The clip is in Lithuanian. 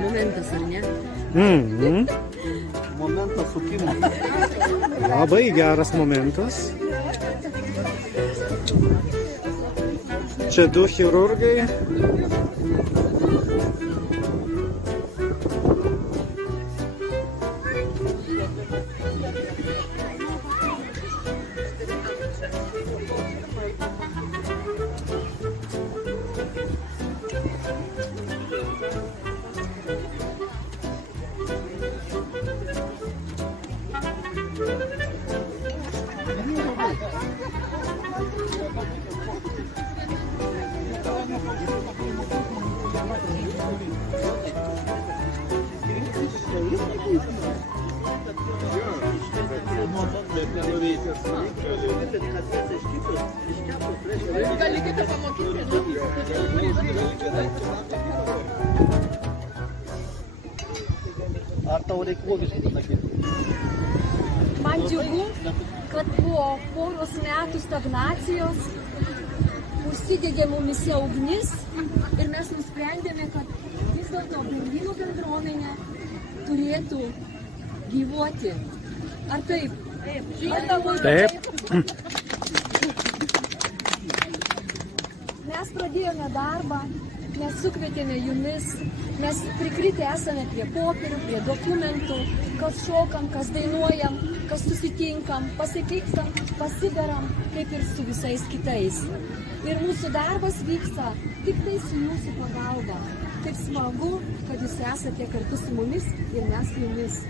Momentas, ar ne? Momentas sukimo. Labai geras momentas. Čia du chirurgai. Ar tau reikia logiškai pasakyti? Man džiugu, kad po poros metų stagnacijos užsidegė mumise ugnis ir mes nusprendėme, kad vis dėlto Berlyno bendruomenė turėtų gyvuoti. Ar taip? Taip. Mes pradėjome darbą, mes sukvietėme jumis, mes prikritę esame prie popierių, prie dokumentų, kas šokam, kas dainuojam, kas susitinkam, pasipykstam, pasidaram, kaip ir su visais kitais. Ir mūsų darbas vyksta tik tai su jūsų pagalba. Taip smagu, kad jūs esate kartu su mumis ir mes su jumis.